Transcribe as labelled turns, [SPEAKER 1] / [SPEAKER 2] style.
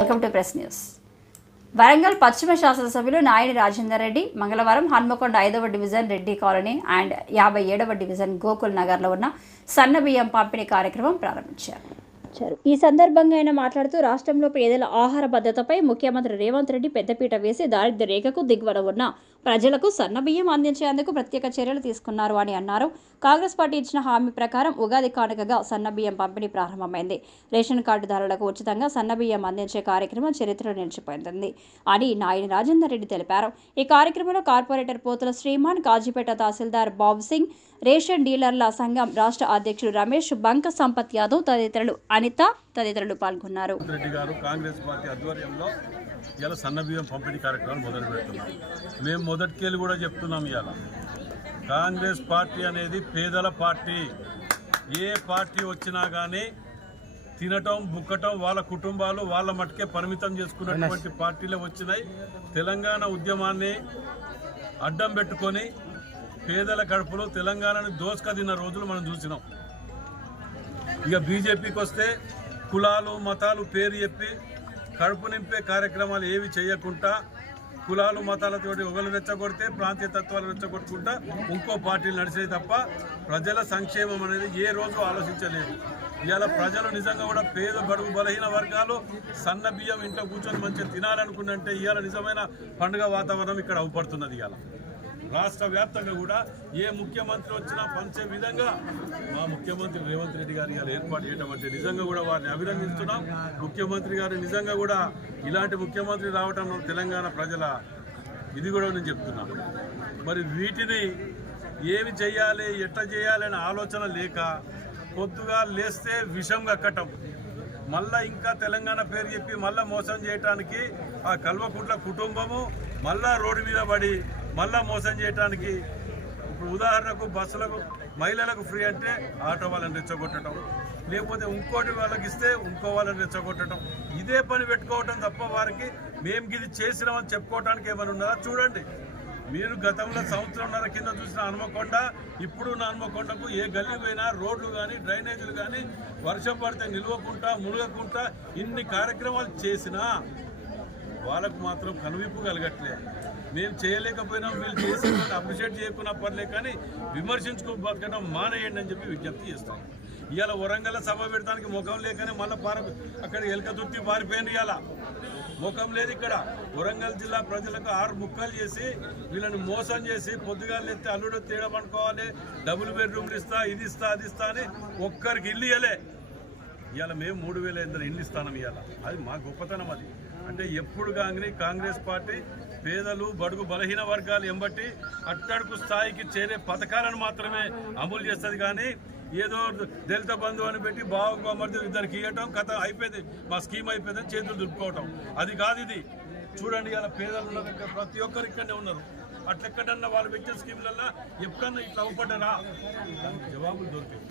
[SPEAKER 1] Welcome to press news Warangal పశ్చిమ శాసనసభ్యులు నాయని రాజేందర్ రెడ్డి మంగళవారం హన్మకొండ ఐదవ డివిజన్ రెడ్డి కాలనీ అండ్ యాభై ఏడవ డివిజన్ గోకుల్ నగర్లో ఉన్న సన్న బియ్యం పంపిణీ కార్యక్రమం ప్రారంభించారు.
[SPEAKER 2] ఇచ్చారు ఈ సందర్భంగా ఆయన మాట్లాడుతూ రాష్ట్రంలో పేదల ఆహార భద్రతపై ముఖ్యమంత్రి రేవంత్ రెడ్డి పెద్దపీట వేసి దారిద్ర్య రేఖకు దిగువన ఉన్న ప్రజలకు సన్నబియ్యం అందించేందుకు ప్రత్యేక చర్యలు తీసుకున్నారు అని అన్నారు. కాంగ్రెస్ పార్టీ ఇచ్చిన హామీ ప్రకారం ఉగాది కానుకగా సన్నబియ్యం పంపిణీ ప్రారంభమైంది. రేషన్ కార్డుదారులకు ఉచితంగా సన్నబియ్యం అందించే కార్యక్రమం చరిత్రలో నిలిచిపోయింది అని నాయని రాజేందర్ రెడ్డి తెలిపారు. ఈ కార్యక్రమంలో కార్పొరేటర్ పోతుల శ్రీమాన్ కాజీపేట తహసీల్దార్ బాబు సింగ్ రేషన్ డీలర్ల సంఘం రాష్ట్ర అధ్యక్షుడు రమేష్ బంక సంపత్ యాదవ్ తదితరులు అని అనిత తదితరులు పాల్గొన్నారు.
[SPEAKER 3] రెడ్డి గారు కాంగ్రెస్ పార్టీ ఆధ్వర్యంలో ఇలా సన్నబియ్యం పంపిణీ కార్యక్రమాలు మొదలు పెడుతున్నాం. మేము మొదటికెళ్ళి కూడా చెప్తున్నాం ఇవాళ. కాంగ్రెస్ పార్టీ అనేది పేదల పార్టీ. ఏ పార్టీ వచ్చినా కానీ తినటం బుక్కటం వాళ్ళ కుటుంబాలు వాళ్ళ మటుకే పరిమితం చేసుకున్నటువంటి పార్టీలు వచ్చినాయి. తెలంగాణ ఉద్యమాన్ని అడ్డం పెట్టుకొని పేదల కడుపులో తెలంగాణని దోసుక తిన్న రోజులు మనం చూసినాం. ఇక బీజేపీకి వస్తే కులాలు మతాలు పేరు చెప్పి కడుపు నింపే కార్యక్రమాలు ఏవి చేయకుండా కులాలు మతాలతోటి ఒకరు రెచ్చగొడితే ప్రాంతీయ తత్వాలు రెచ్చగొట్టుకుంటా ఇంకో పార్టీలు నడిచేది తప్ప ప్రజల సంక్షేమం అనేది ఏ రోజు ఆలోచించలేదు. ఇవాళ ప్రజలు నిజంగా కూడా పేద బడుగు బలహీన వర్గాలు సన్న బియ్యం ఇంట్లో కూర్చొని మంచిగా తినాలనుకుంటే ఇవాళ నిజమైన పండుగ వాతావరణం ఇక్కడ అవుపడుతున్నది ఇవాళ. రాష్ట్ర వ్యాప్తంగా కూడా ఏ ముఖ్యమంత్రి వచ్చినా పంచే విధంగా మా ముఖ్యమంత్రి రేవంత్ రెడ్డి గారి గారు ఏర్పాటు చేయడం అంటే నిజంగా కూడా వారిని అభినందిస్తున్నాం. ముఖ్యమంత్రి గారు నిజంగా కూడా ఇలాంటి ముఖ్యమంత్రి రావటం తెలంగాణ ప్రజల ఇది కూడా నేను చెప్తున్నాను మరి వీటిని ఏమి చేయాలి ఎట్లా చేయాలి అనే ఆలోచన లేక పొద్దుగా లేస్తే విషం కక్కటం. మళ్ళా ఇంకా తెలంగాణ పేరు చెప్పి మళ్ళా మోసం చేయటానికి ఆ కల్వకుంట్ల కుటుంబము మళ్ళా రోడ్డు మీద పడి మళ్ళా మోసం చేయటానికి ఇప్పుడు ఉదాహరణకు బస్సులకు మహిళలకు ఫ్రీ అంటే ఆటో వాళ్ళని రెచ్చగొట్టడం లేకపోతే ఇంకోటి వాళ్ళకి ఇస్తే ఇంకో వాళ్ళని రెచ్చగొట్టడం. ఇదే పని పెట్టుకోవటం తప్ప వారికి మేము ఇది చేసినామని చెప్పుకోవటానికి ఏమైనా ఉన్నదా? చూడండి. మీరు గతంలో సంవత్సరంన్నర కింద చూసిన హనుమకొండ ఇప్పుడున్న హనుమకొండకు ఏ గల్లీ పోయినా రోడ్లు కానీ డ్రైనేజీలు కానీ వర్షం పడితే నిల్వకుంటా మునగకుండా ఇన్ని కార్యక్రమాలు చేసినా వాళ్ళకు మాత్రం కనువిప్పు కలగట్లే. మేము చేయలేకపోయినా వీళ్ళు చేసి అప్రిషియేట్ చేయకున్నా పర్లే కానీ విమర్శించుకో బతకడం మానేయండి అని చెప్పి విజ్ఞప్తి చేస్తాం. ఇవాళ వరంగల్ సభ పెడతానికి ముఖం లేకనే మళ్ళీ పార అక్కడ ఎలక దుత్తి పారిపోయింది ఇవాళ. ముఖం లేదు ఇక్కడ. వరంగల్ జిల్లా ప్రజలకు ఆరు ముక్కలు చేసి వీళ్ళని మోసం చేసి పొద్దుగా లేతే అల్లుడు తీయడమనుకోవాలి డబుల్ బెడ్రూమ్లు ఇస్తా ఇది ఇస్తా అది ఇస్తా అని ఒక్కరికి ఇల్లు ఇవ్వలే ఇవాళ మేము మూడు వేల ఐదు వందల ఇండ్లు ఇస్తానం ఇవాళ అది మా గొప్పతనం అది. అంటే ఎప్పుడు కానీ కాంగ్రెస్ పార్టీ పేదలు బడుగు బలహీన వర్గాలు ఎంబట్టి అట్టడుగు స్థాయికి చేరే పథకాలను మాత్రమే అమలు చేస్తుంది కానీ ఏదో దళిత బంధు అని పెట్టి బావకు బామర్ది ఇద్దరికి ఇవ్వటం కథ అయిపోయింది. మా స్కీమ్ అయిపోయిందని చేతులు దులుపుకోవటం. అది కాదు ఇది. చూడండి ఇలా పేదలు ఉన్న దగ్గర ప్రతి ఒక్కరు ఇక్కడనే ఉన్నారు. అట్లెక్కడన్నా వాళ్ళు పెట్టే స్కీమ్లల్లో ఎప్పుడన్నా ఇట్లా అవ్వబడ్డారా జవాబులు దొరికాయి.